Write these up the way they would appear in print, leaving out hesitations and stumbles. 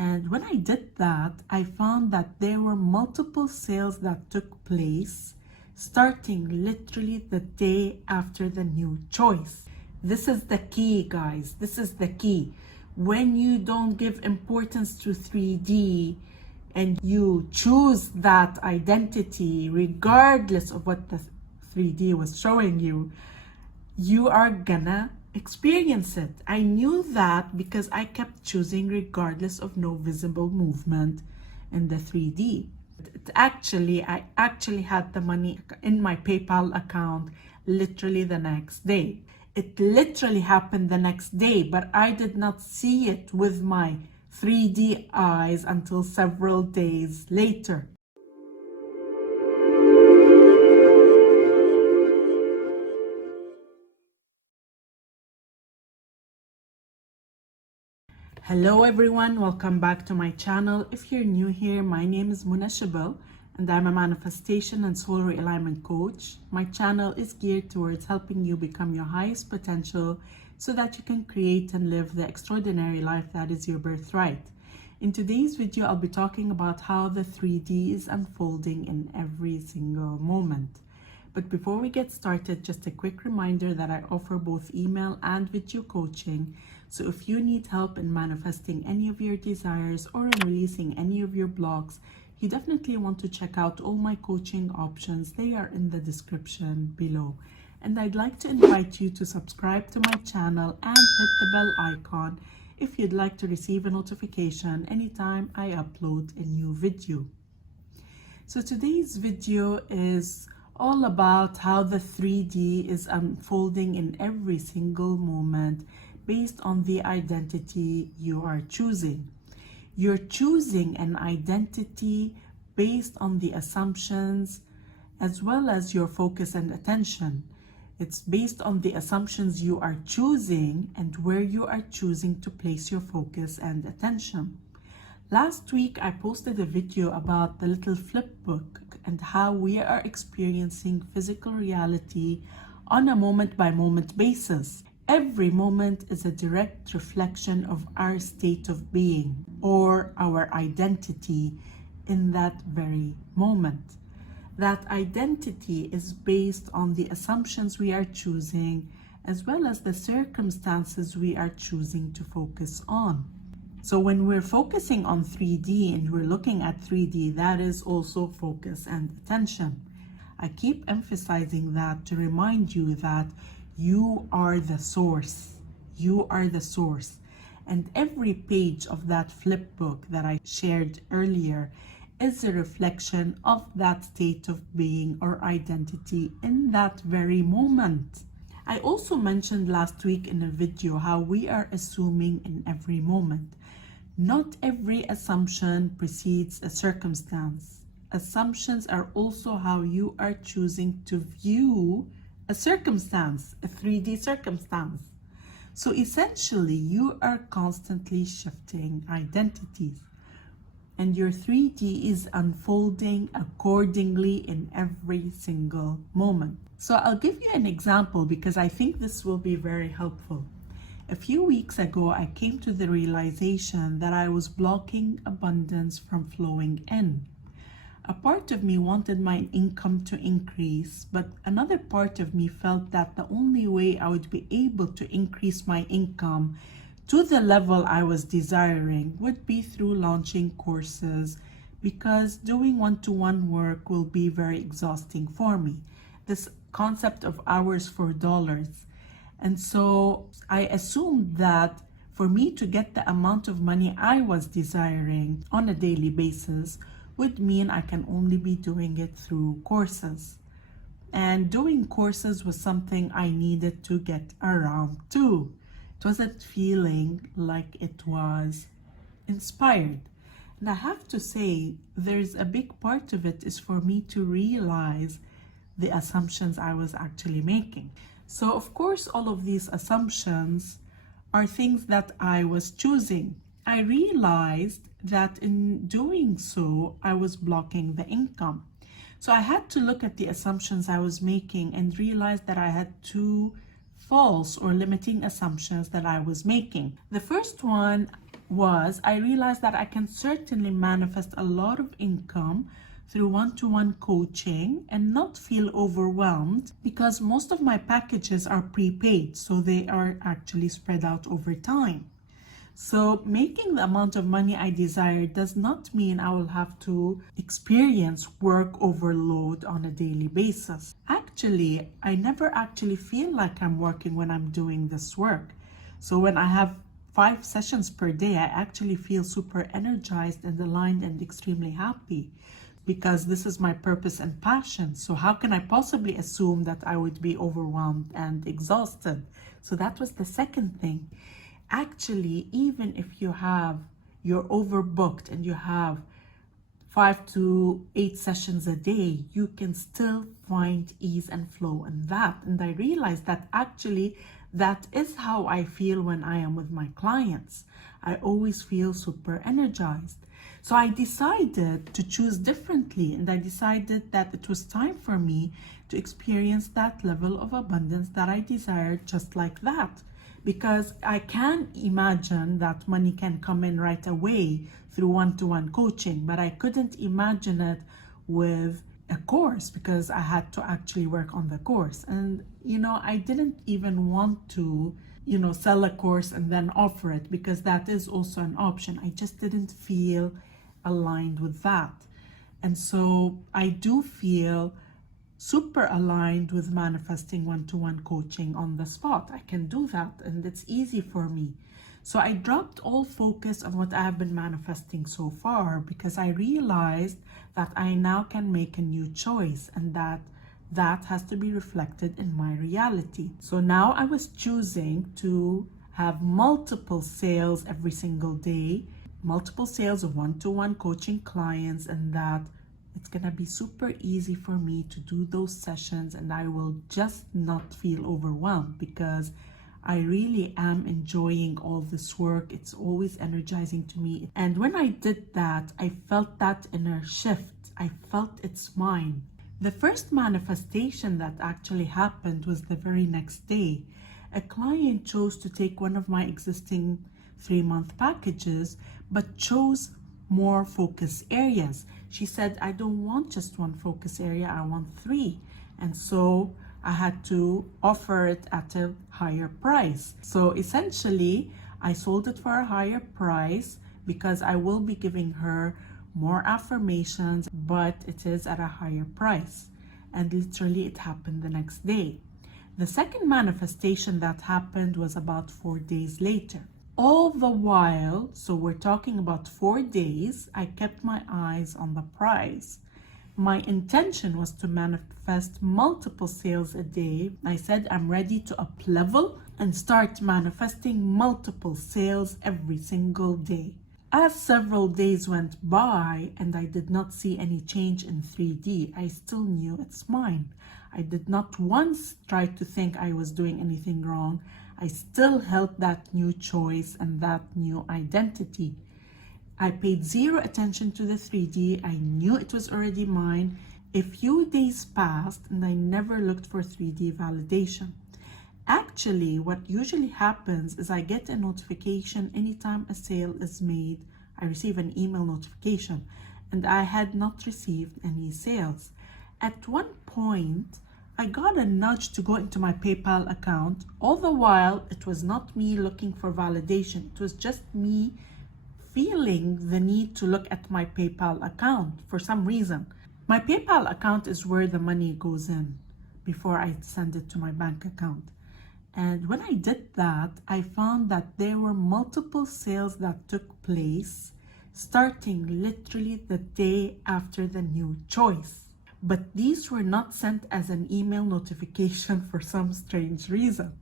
And when I did that, I found that there were multiple sales that took place starting literally the day after the new choice. This is the key, guys. This is the key. When you don't give importance to 3D and you choose that identity regardless of what the 3D was showing you, you are gonna experience it. I knew that because I kept choosing regardless of no visible movement in the 3D. I actually had the money in my PayPal account literally the next day. It literally happened the next day, but I did not see it with my 3D eyes until several days later. Hello everyone, welcome back to my channel. If you're new here, my name is Irresistible and I'm a manifestation and soul realignment coach. My channel is geared towards helping you become your highest potential so that you can create and live the extraordinary life that is your birthright. In today's video, I'll be talking about how the 3D is unfolding in every single moment. But before we get started, just a quick reminder that I offer both email and video coaching. So if you need help in manifesting any of your desires or in releasing any of your blocks, you definitely want to check out all my coaching options. They are in the description below. And I'd like to invite you to subscribe to my channel and hit the bell icon if you'd like to receive a notification anytime I upload a new video. So today's video is all about how the 3D is unfolding in every single moment based on the identity you are choosing. You're choosing an identity based on the assumptions as well as your focus and attention. It's based on the assumptions you are choosing and where you are choosing to place your focus and attention. Last week, I posted a video about the little flip book and how we are experiencing physical reality on a moment-by-moment basis. Every moment is a direct reflection of our state of being or our identity in that very moment. That identity is based on the assumptions we are choosing as well as the circumstances we are choosing to focus on. So when we're focusing on 3D and we're looking at 3D, that is also focus and attention. I keep emphasizing that to remind you that you are the source. You are the source. And every page of that flip book that I shared earlier is a reflection of that state of being or identity in that very moment. I also mentioned last week in a video how we are assuming in every moment. Not every assumption precedes a circumstance. Assumptions are also how you are choosing to view a circumstance, a 3D circumstance. So essentially, you are constantly shifting identities, and your 3D is unfolding accordingly in every single moment. So I'll give you an example because I think this will be very helpful. A few weeks ago, I came to the realization that I was blocking abundance from flowing in. A part of me wanted my income to increase, but another part of me felt that the only way I would be able to increase my income to the level I was desiring would be through launching courses, because doing one-to-one work will be very exhausting for me. This concept of hours for dollars. And so I assumed that for me to get the amount of money I was desiring on a daily basis would mean I can only be doing it through courses. And doing courses was something I needed to get around to. It wasn't feeling like it was inspired. And I have to say, there's a big part of it is for me to realize the assumptions I was actually making. So of course, all of these assumptions are things that I was choosing. I realized that in doing so, I was blocking the income. So I had to look at the assumptions I was making and realize that I had two false or limiting assumptions that I was making. The first one was I realized that I can certainly manifest a lot of income through one-to-one coaching and not feel overwhelmed, because most of my packages are prepaid, so they are actually spread out over time. So making the amount of money I desire does not mean I will have to experience work overload on a daily basis. Actually, I never actually feel like I'm working when I'm doing this work. So when I have 5 sessions per day, I actually feel super energized and aligned and extremely happy, because this is my purpose and passion. So how can I possibly assume that I would be overwhelmed and exhausted? So that was the second thing. Actually, even if you're overbooked and you have 5 to 8 sessions a day, you can still find ease and flow in that. And I realized that actually that is how I feel when I am with my clients. I always feel super energized. So I decided to choose differently, and I decided that it was time for me to experience that level of abundance that I desired, just like that. Because I can imagine that money can come in right away through one-to-one coaching, but I couldn't imagine it with a course, because I had to actually work on the course. And I didn't even want to sell a course and then offer it, because that is also an option. I just didn't feel aligned with that. And so I do feel super aligned with manifesting one-to-one coaching on the spot. I can do that, and it's easy for me. So I dropped all focus on what I have been manifesting so far, because I realized that I now can make a new choice, and that has to be reflected in my reality. So now I was choosing to have multiple sales every single day, multiple sales of one-to-one coaching clients, and that it's gonna be super easy for me to do those sessions, and I will just not feel overwhelmed, because I really am enjoying all this work. It's always energizing to me. And when I did that, I felt that inner shift. I felt it's mine. The first manifestation that actually happened was the very next day. A client chose to take one of my existing 3-month packages, but chose more focus areas. She said, I don't want just one focus area, I want 3. And so I had to offer it at a higher price. So essentially, I sold it for a higher price because I will be giving her more affirmations, but it is at a higher price. And literally it happened the next day. The second manifestation that happened was about 4 days later. All the while, so we're talking about 4 days, I kept my eyes on the price. My intention was to manifest multiple sales a day. I said I'm ready to up level and start manifesting multiple sales every single day. As several days went by and I did not see any change in 3D, I still knew it's mine. I did not once try to think I was doing anything wrong. I still held that new choice and that new identity. I paid zero attention to the 3D. I knew it was already mine. A few days passed and I never looked for 3D validation. Actually, what usually happens is I get a notification anytime a sale is made. I receive an email notification, and I had not received any sales. At one point, I got a nudge to go into my PayPal account. All the while, it was not me looking for validation. It was just me feeling the need to look at my PayPal account for some reason. My PayPal account is where the money goes in before I send it to my bank account. And when I did that, I found that there were multiple sales that took place starting literally the day after the new choice. But these were not sent as an email notification for some strange reason,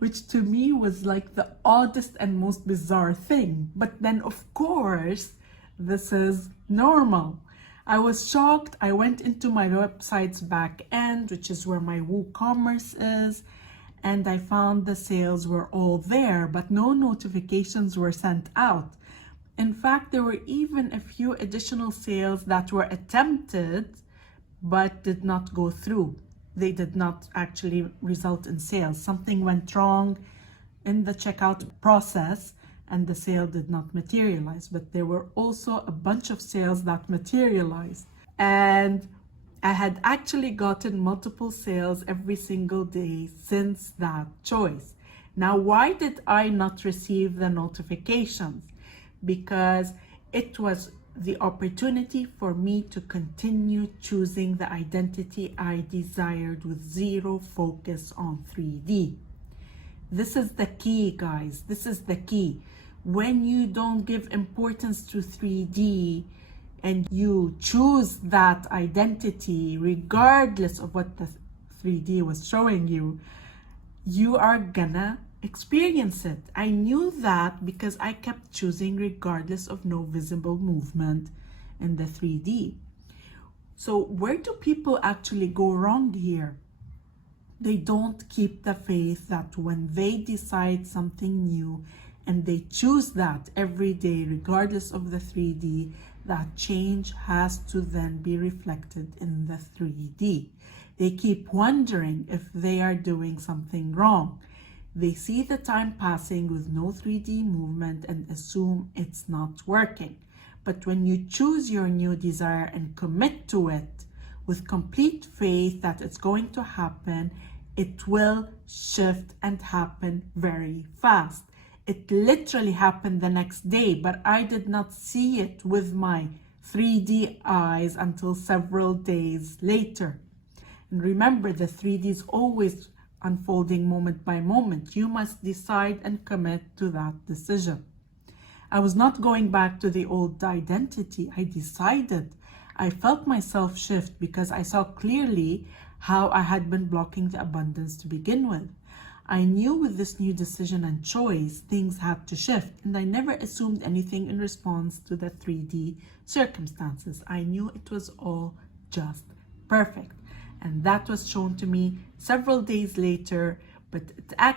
which to me was like the oddest and most bizarre thing. But then, of course, this is normal. I was shocked. I went into my website's back end, which is where my WooCommerce is, and I found the sales were all there, but no notifications were sent out. In fact, there were even a few additional sales that were attempted but did not go through. They did not actually result in sales. Something went wrong in the checkout process, and the sale did not materialize. But there were also a bunch of sales that materialized. And I had actually gotten multiple sales every single day since that choice. Now, why did I not receive the notifications? Because it was the opportunity for me to continue choosing the identity I desired with zero focus on 3D. This is the key, guys. This is the key. When you don't give importance to 3D and you choose that identity regardless of what the 3D was showing you, you are gonna experience it. I knew that because I kept choosing regardless of no visible movement in the 3D. So where do people actually go wrong here? They don't keep the faith that when they decide something new and they choose that every day regardless of the 3D, that change has to then be reflected in the 3D. They keep wondering if they are doing something wrong. They see the time passing with no 3D movement and assume it's not working. But when you choose your new desire and commit to it with complete faith that it's going to happen, it will shift and happen very fast. It literally happened the next day, but I did not see it with my 3D eyes until several days later. And remember, the 3D is always unfolding moment by moment. You must decide and commit to that decision. I was not going back to the old identity. I decided. I felt myself shift because I saw clearly how I had been blocking the abundance to begin with. I knew with this new decision and choice, things had to shift, and I never assumed anything in response to the 3D circumstances. I knew it was all just perfect. And that was shown to me several days later, but I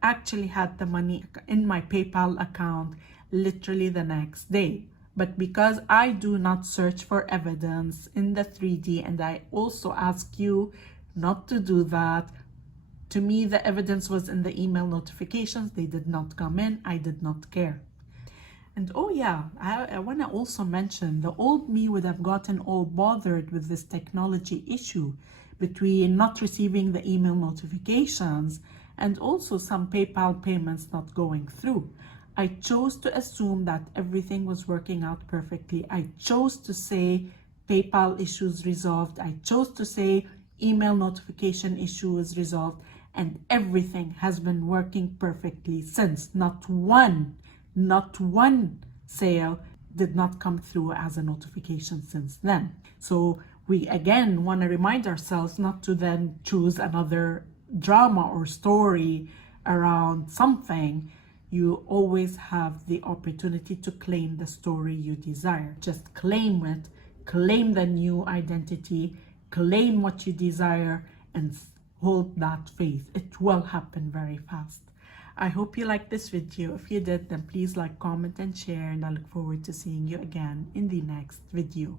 actually had the money in my PayPal account literally the next day. But because I do not search for evidence in the 3D, and I also ask you not to do that, to me the evidence was in the email notifications. They did not come in. I did not care. And oh yeah, I want to also mention the old me would have gotten all bothered with this technology issue between not receiving the email notifications and also some PayPal payments not going through. I chose to assume that everything was working out perfectly. I chose to say PayPal issues resolved. I chose to say email notification issue is resolved, and everything has been working perfectly since. Not one sale did not come through as a notification since then. So we again want to remind ourselves not to then choose another drama or story around something. You always have the opportunity to claim the story you desire. Just claim it, claim the new identity, claim what you desire, and hold that faith. It will happen very fast. I hope you liked this video. If you did, then please like, comment, and share, and I look forward to seeing you again in the next video.